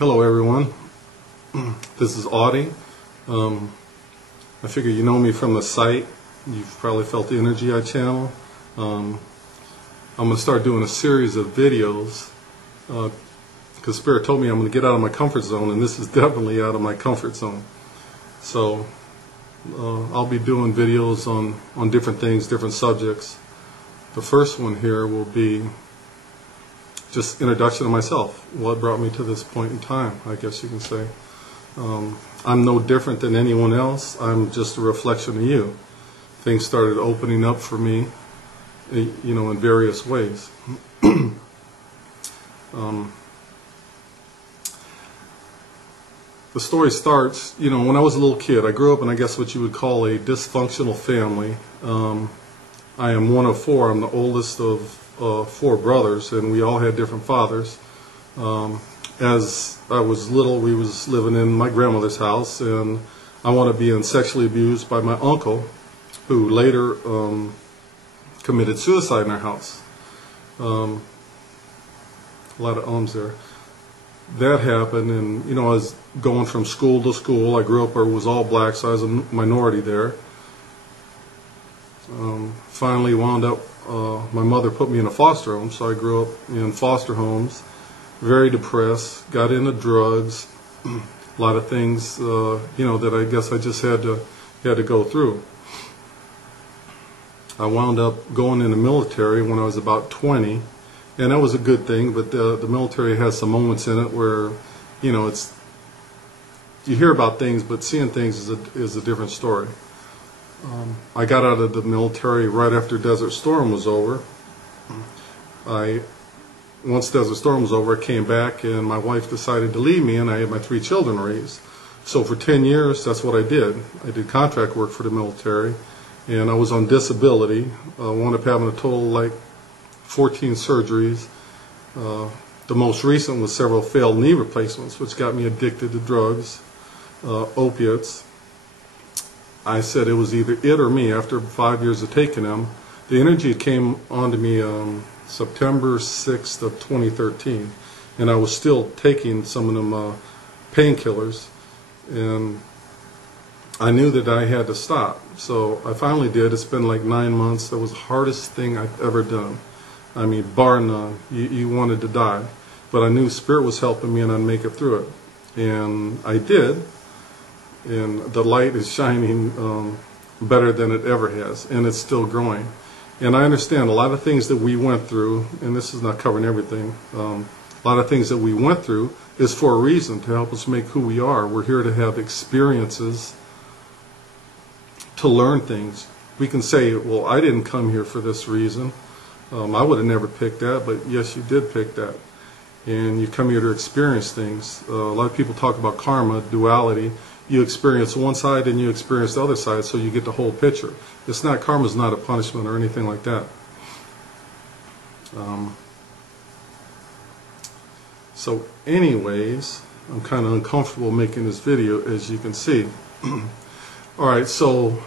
Hello everyone, this is Audie. I figure you know me from the site. You've probably felt the energy I channel. I'm going to start doing a series of videos because Spirit told me I'm going to get out of my comfort zone, and this is definitely out of my comfort zone. So I'll be doing videos on different things, different subjects. The first one here will be just introduction of myself, what brought me to this point in time, I guess you can say. I'm no different than anyone else. I'm just a reflection of you. Things started opening up for me, you know, in various ways. The story starts, you know, when I was a little kid. I grew up in, I guess, what you would call a dysfunctional family. I am one of four. I'm the oldest of four brothers, and we all had different fathers. As I was little, we was living in my grandmother's house, and I wound up being sexually abused by my uncle, who later committed suicide in our house. A lot of ums there. That happened, and you know, I was going from school to school. I grew up where it was all black, so I was a minority there. Finally wound up, my mother put me in a foster home, so I grew up in foster homes, very depressed, got into drugs, a lot of things, you know, that I guess I just had to go through. I wound up going in the military when I was about 20, and that was a good thing, but the military has some moments in it where, you know, you hear about things, but seeing things is a different story. I got out of the military right after Desert Storm was over. Once Desert Storm was over, I came back, and my wife decided to leave me, and I had my 3 children raised. So for 10 years, that's what I did. I did contract work for the military, and I was on disability. I wound up having a total like 14 surgeries. The most recent was several failed knee replacements, which got me addicted to drugs, opiates. I said it was either it or me. After 5 years of taking them, the energy came onto me September 6th of 2013, and I was still taking some of them painkillers, and I knew that I had to stop. So I finally did. It's been like 9 months. That was the hardest thing I've ever done. I mean, bar none. You wanted to die, but I knew Spirit was helping me, and I'd make it through it, and I did. And the light is shining better than it ever has, and it's still growing. And I understand a lot of things that we went through, and this is not covering everything, a lot of things that we went through is for a reason, to help us make who we are. We're here to have experiences, to learn things. We can say, well, I didn't come here for this reason. I would have never picked that, but yes, you did pick that. And you come here to experience things. A lot of people talk about karma, duality. You experience one side and you experience the other side, so you get the whole picture. It's not, karma's not a punishment or anything like that. So anyways, I'm kind of uncomfortable making this video, as you can see. Alright, so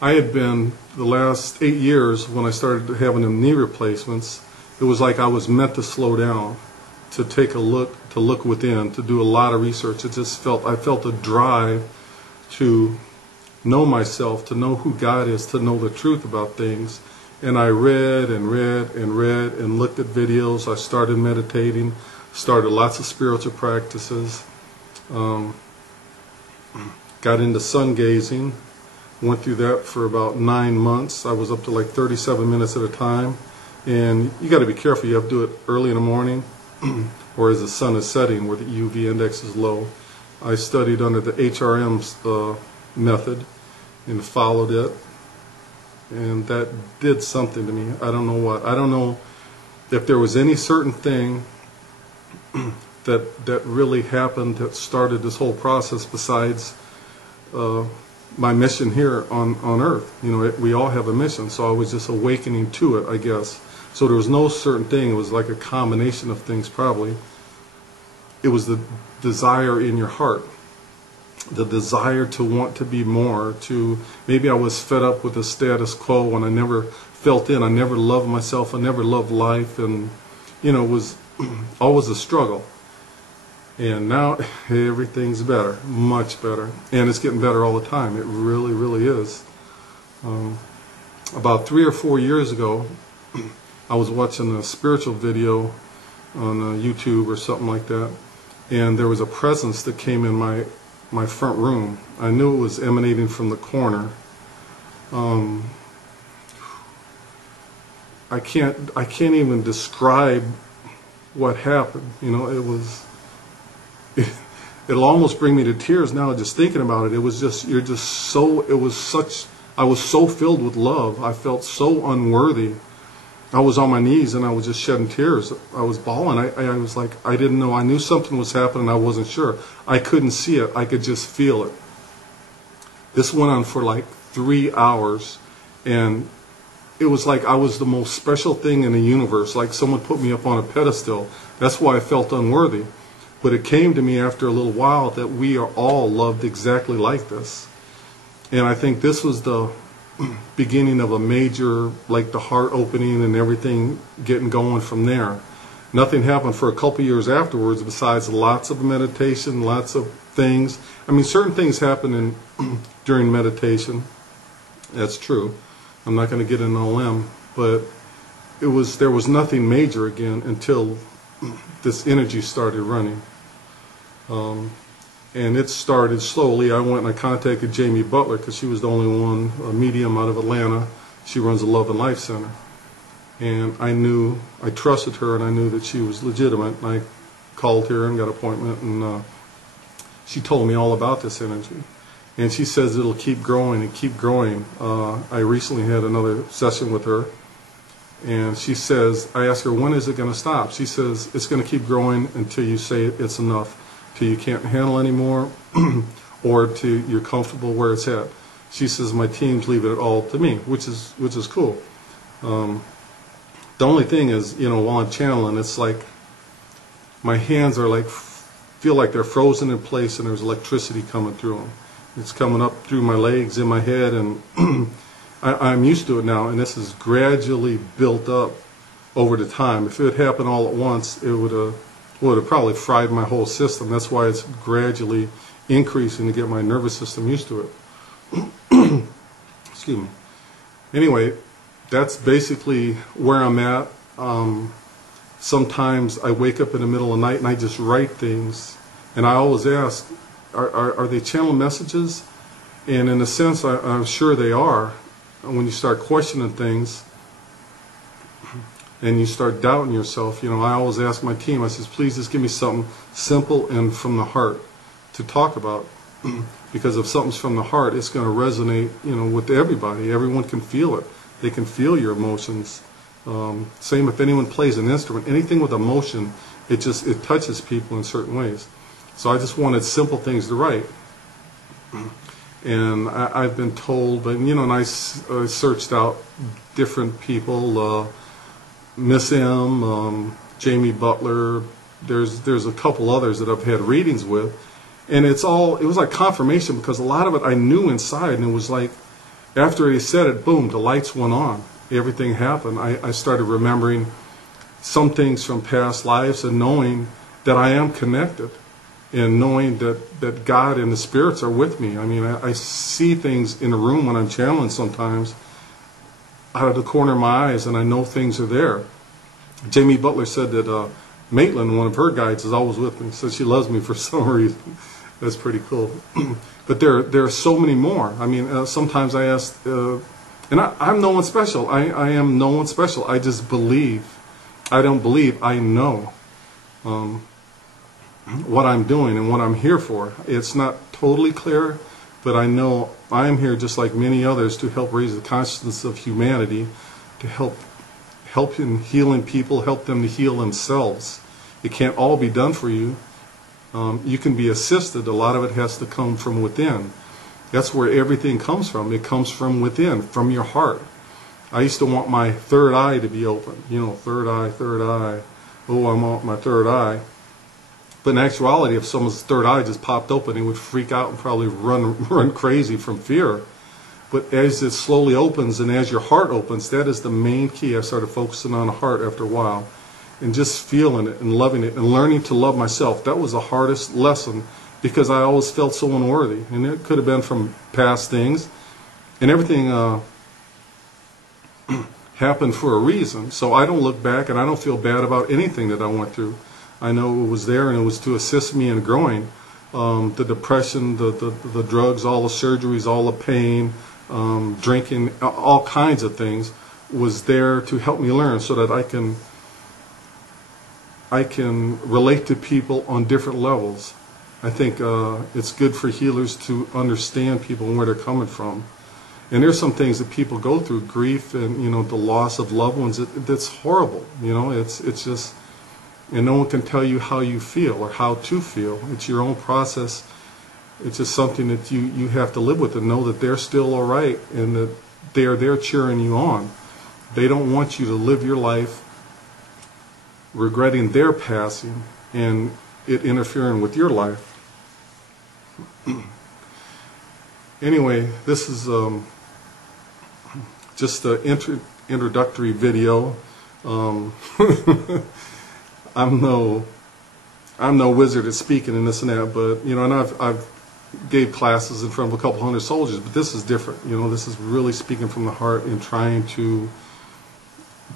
I had been, the last 8 years when I started having them knee replacements, it was like I was meant to slow down, to take a look, to look within, to do a lot of research. I felt a drive to know myself, to know who God is, to know the truth about things. And I read and read and read and looked at videos. I started meditating, started lots of spiritual practices, got into sun gazing, went through that for about 9 months. I was up to like 37 minutes at a time. And you got to be careful. You have to do it early in the morning, or as the sun is setting, where the UV index is low. I studied under the HRM method and followed it, and that did something to me. I don't know what. I don't know if there was any certain thing that really happened that started this whole process besides my mission here on Earth. You know, we all have a mission, so I was just awakening to it, I guess. So there was no certain thing. It was like a combination of things, probably. It was the desire in your heart, the desire to want to be more, to, maybe I was fed up with the status quo and I never felt in, I never loved myself, I never loved life, and, you know, it was always a struggle. And now everything's better, much better. And it's getting better all the time. It really, really is. About 3 or 4 years ago, I was watching a spiritual video on YouTube or something like that, and there was a presence that came in my front room. I knew it was emanating from the corner. I can't even describe what happened. You know, it'll almost bring me to tears now just thinking about it. It was just, I was so filled with love. I felt so unworthy. I was on my knees and I was just shedding tears. I was bawling. I was like, I didn't know. I knew something was happening. I wasn't sure. I couldn't see it. I could just feel it. This went on for like 3 hours, and it was like I was the most special thing in the universe, like someone put me up on a pedestal. That's why I felt unworthy. But it came to me after a little while that we are all loved exactly like this. And I think this was the beginning of a major, like the heart opening and everything getting going from there. Nothing happened for a couple years afterwards besides lots of meditation, lots of things. I mean, certain things happen during meditation. That's true. I'm not going to get into all them, but there was nothing major again until this energy started running. And it started slowly. I went and I contacted Jamie Butler because she was the only one, a medium out of Atlanta. She runs a Love and Life Center. And I trusted her, and I knew that she was legitimate. And I called her and got an appointment, and she told me all about this energy. And she says it'll keep growing and keep growing. I recently had another session with her, and she says, I asked her, when is it going to stop? She says, it's going to keep growing until you say it's enough, till you can't handle anymore, or till you're comfortable where it's at. She says, my teams leave it all to me, which is cool. The only thing is, you know, while I'm channeling, it's like my hands are like, feel like they're frozen in place, and there's electricity coming through them. It's coming up through my legs, in my head, and I'm used to it now, and this is gradually built up over the time. If it had happened all at once, it would have probably fried my whole system. That's why it's gradually increasing to get my nervous system used to it. Excuse me. Anyway, that's basically where I'm at. Sometimes I wake up in the middle of the night and I just write things, and I always ask, are they channel messages? And in a sense, I'm sure they are. When you start questioning things and you start doubting yourself, you know, I always ask my team, I says, please just give me something simple and from the heart to talk about. Because if something's from the heart, it's going to resonate, you know, with everybody. Everyone can feel it. They can feel your emotions. Same if anyone plays an instrument, anything with emotion, it touches people in certain ways. So I just wanted simple things to write. And I've been told, but you know, and I searched out different people, Miss M, Jamie Butler. There's a couple others that I've had readings with, and it was like confirmation, because a lot of it I knew inside, and it was like after he said it, boom, the lights went on. Everything happened. I started remembering some things from past lives, and knowing that I am connected, and knowing that God and the spirits are with me. I mean, I see things in a room when I'm channeling sometimes out of the corner of my eyes, and I know things are there. Jamie Butler said that Maitland, one of her guides, is always with me. Says she loves me for some reason. That's pretty cool. But there are so many more. I mean, sometimes I ask, and I'm no one special. I am no one special. I just believe. I don't believe. I know what I'm doing and what I'm here for. It's not totally clear, but I know I'm here just like many others to help raise the consciousness of humanity, to help in healing people, help them to heal themselves. It can't all be done for you. You can be assisted. A lot of it has to come from within. That's where everything comes from. It comes from within, from your heart. I used to want my third eye to be open. You know, third eye, third eye. Oh, I want my third eye. But in actuality, if someone's third eye just popped open, they would freak out and probably run crazy from fear. But as it slowly opens, and as your heart opens, that is the main key. I started focusing on the heart after a while. and just feeling it and loving it and learning to love myself. That was the hardest lesson, because I always felt so unworthy, and it could have been from past things, and everything happened for a reason. So I don't look back and I don't feel bad about anything that I went through. I know it was there, and it was to assist me in growing. The depression, the drugs, all the surgeries, all the pain, drinking, all kinds of things was there to help me learn, so that I can relate to people on different levels. I think it's good for healers to understand people and where they're coming from. And there's some things that people go through, grief and, you know, the loss of loved ones. That's horrible. You know, it's just, and no one can tell you how you feel or how to feel. It's your own process. It's just something that you have to live with, and know that they're still all right, and that they are there cheering you on. They don't want you to live your life regretting their passing and it interfering with your life. Anyway, this is just an introductory video. I'm no wizard at speaking and this and that, but you know, and I've gave classes in front of a couple hundred soldiers, but this is different. You know, this is really speaking from the heart and trying to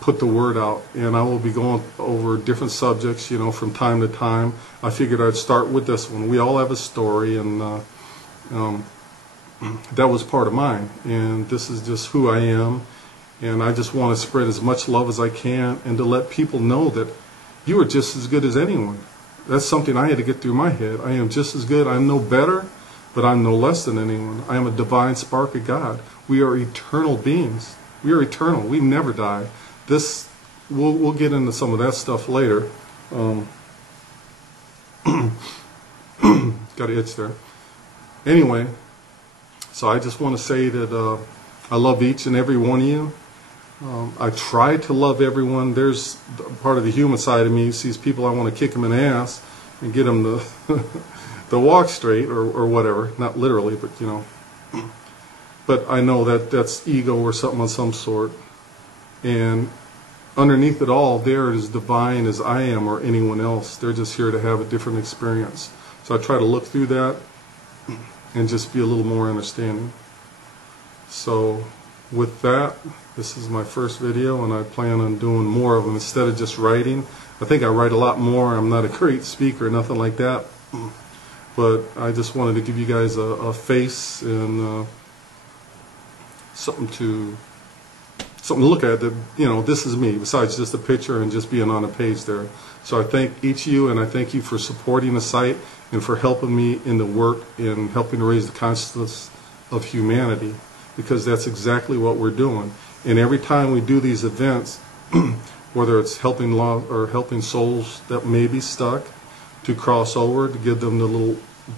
put the word out. And I will be going over different subjects, you know, from time to time. I figured I'd start with this one. We all have a story, and that was part of mine, and this is just who I am, and I just want to spread as much love as I can, and to let people know that you are just as good as anyone. That's something I had to get through my head. I am just as good. I'm no better, but I'm no less than anyone. I am a divine spark of God. We are eternal beings. We are eternal. We never die. This, we'll get into some of that stuff later. Got an itch there. Anyway, so I just want to say that I love each and every one of you. I try to love everyone. There's part of the human side of me sees people, I want to kick them in the ass and get them to walk straight or whatever. Not literally, but you know. But I know that that's ego or something of some sort. And underneath it all, they're as divine as I am or anyone else. They're just here to have a different experience. So I try to look through that and just be a little more understanding. So with that, this is my first video, and I plan on doing more of them instead of just writing. I think I write a lot more. I'm not a great speaker, nothing like that. But I just wanted to give you guys a face and something to look at, that, you know, this is me, besides just a picture and just being on a page there. So I thank each of you, and I thank you for supporting the site and for helping me in the work and helping to raise the consciousness of humanity, because that's exactly what we're doing. And every time we do these events, whether it's helping or helping souls that may be stuck to cross over, to give them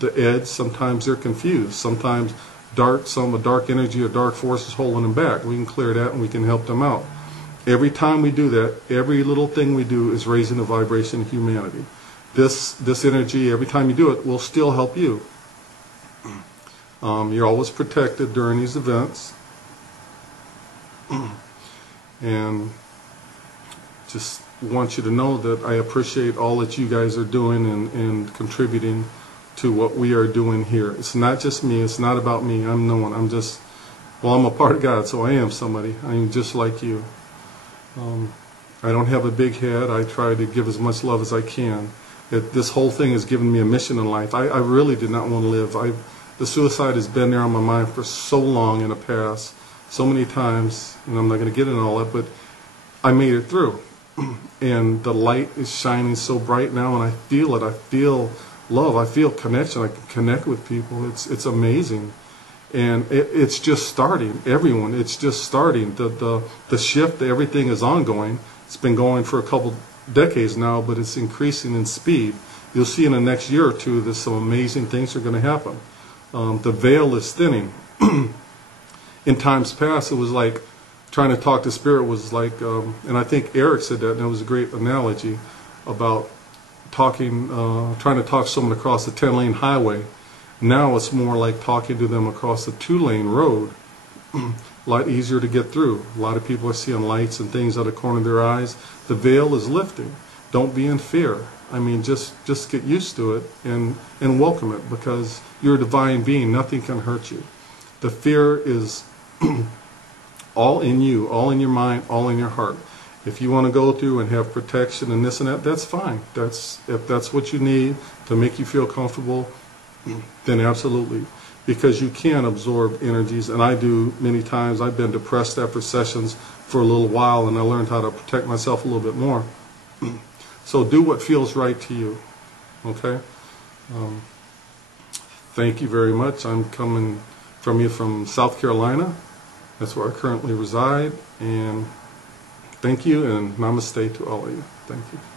the edge, sometimes they're confused, sometimes a dark energy or dark force is holding them back. We can clear that and we can help them out. Every time we do that, every little thing we do is raising the vibration of humanity. This energy, every time you do it, will still help you. You're always protected during these events. And just want you to know that I appreciate all that you guys are doing and contributing to what we are doing here. It's not just me. It's not about me. I'm no one. I'm a part of God, so I am somebody. I am just like you. I don't have a big head. I try to give as much love as I can. This whole thing has given me a mission in life. I really did not want to live. The suicide has been there on my mind for so long in the past, so many times, and I'm not going to get into all that, but I made it through. And the light is shining so bright now, and I feel it. I feel love. I feel connection. I can connect with people. It's amazing. And it's just starting. Everyone, it's just starting. The shift, everything is ongoing. It's been going for a couple decades now, but it's increasing in speed. You'll see in the next year or two that some amazing things are going to happen. The veil is thinning. In times past, it was like trying to talk to spirit was like, and I think Eric said that, and it was a great analogy about trying to talk to someone across the 10-lane highway. Now it's more like talking to them across the 2-lane road. A lot easier to get through. A lot of people are seeing lights and things out of the corner of their eyes. The veil is lifting. don't be in fear. I mean, just get used to it and welcome it, because you're a divine being. Nothing can hurt you. The fear is all in you, all in your mind, all in your heart. If you want to go through and have protection and this and that, that's fine. If that's what you need to make you feel comfortable, then absolutely. Because you can absorb energies, and I do many times. I've been depressed after sessions for a little while, and I learned how to protect myself a little bit more. So do what feels right to you, okay? Thank you very much. I'm coming from you from South Carolina. That's where I currently reside, and thank you, and namaste to all of you. Thank you.